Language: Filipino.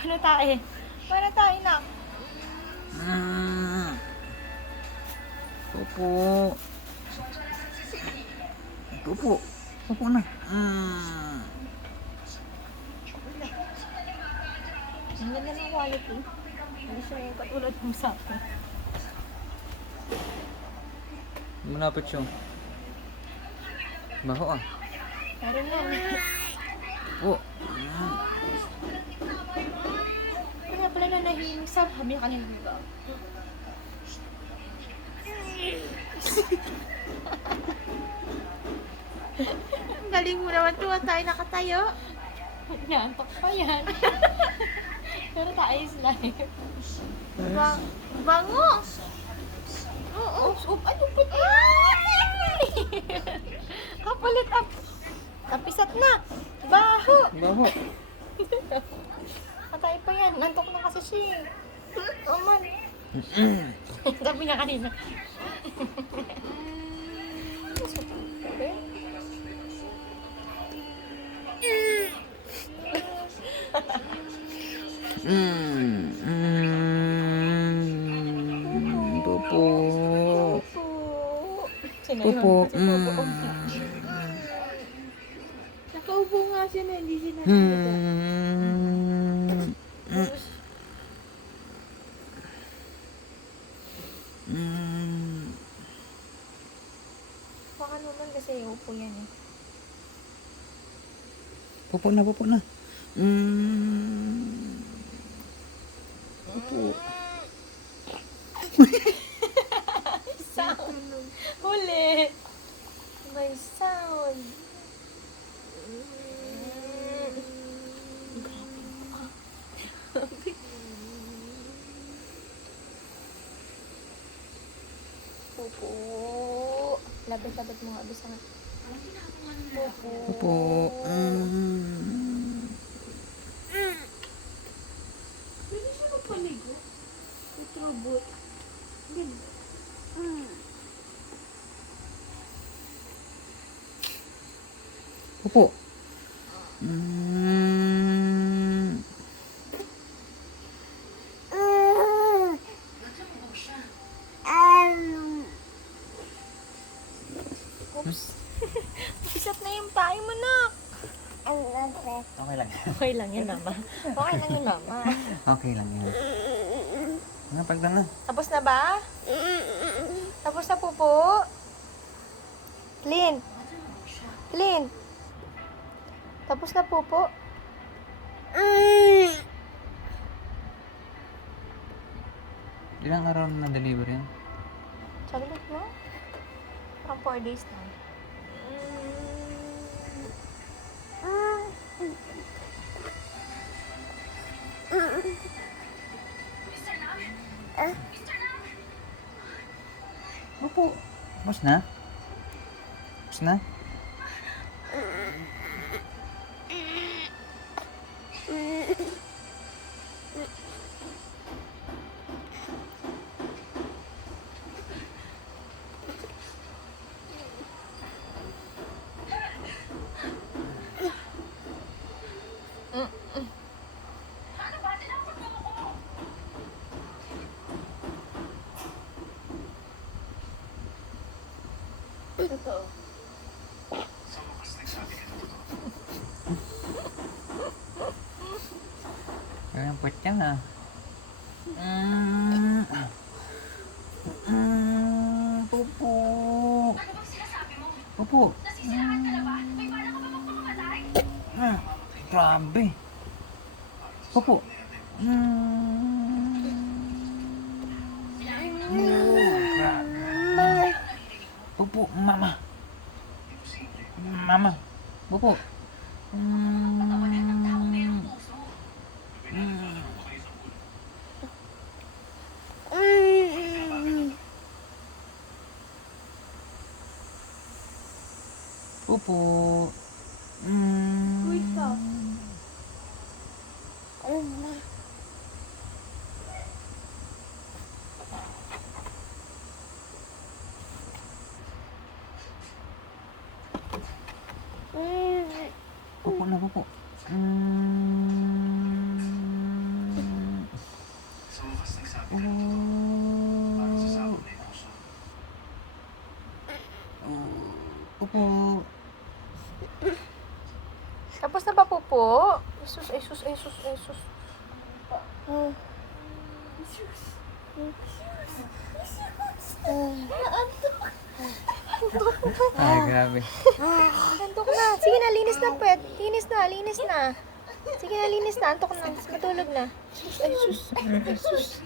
Paano tayo? Paano tayo, nak? Pupo. Pupo. Pupo na. Ang ganda ng quality. Hindi siya yung katulad ng sa akin. Manapit siya. Baho ah. Meron yan. Oh. Kaya pala na nahihing sa habi ka ng diba? Ang galing mo naman tuwa tayo nakatayo. Naantok pa yan. Pero tayo is live. Bango! Oo. Ano ba ito? Kapalit up. Tapisat na. Baho. Baho. Patay pa yan. Nantok na kasi siya. Aman. Sabi niya kanina. Pupo. Pupo. Pupo. Nakaupo nga siya na hindi siya nakakita. Baka naman kasi upo yan eh. Pupo na, pupo na. Pupo. Sound. Huli. May sound. Pupo. Labit-labit mo nga bisa nga. Pupo. Pupo. Pwede siya magpaligo. With robot. Ganda. Pupo. Oops. Isat na yung tayo mo, nak. Okay lang. Okay lang yan, mama. Okay lang yan, mama. Okay lang yan. Ano, pagdan na. Tapos na ba? Tapos na, Pupo? Clint. Clint. Tapos na, Pupo? Ilang araw na na-deliver yan? Saglit mo? Parang 4 days na. Pupo. Tapos na? Tapos na? Totoo. Ang puwet niya na. Pupo. Pupo. Grabe. Pupo. Grabe. Pupo, mama. Mama. Pupo. Pupo. Wait ka. Pupo na, pupo. Upo. Tapos na ba pupo? Jesus, Jesus, Jesus, Jesus. Oh. Ay, grabe. Antok na. Sige na, linis na, pet. Linis na, linis na. Sige na, linis na. Antok na. Matulog na. Sus, ay, sus. Ay, sus.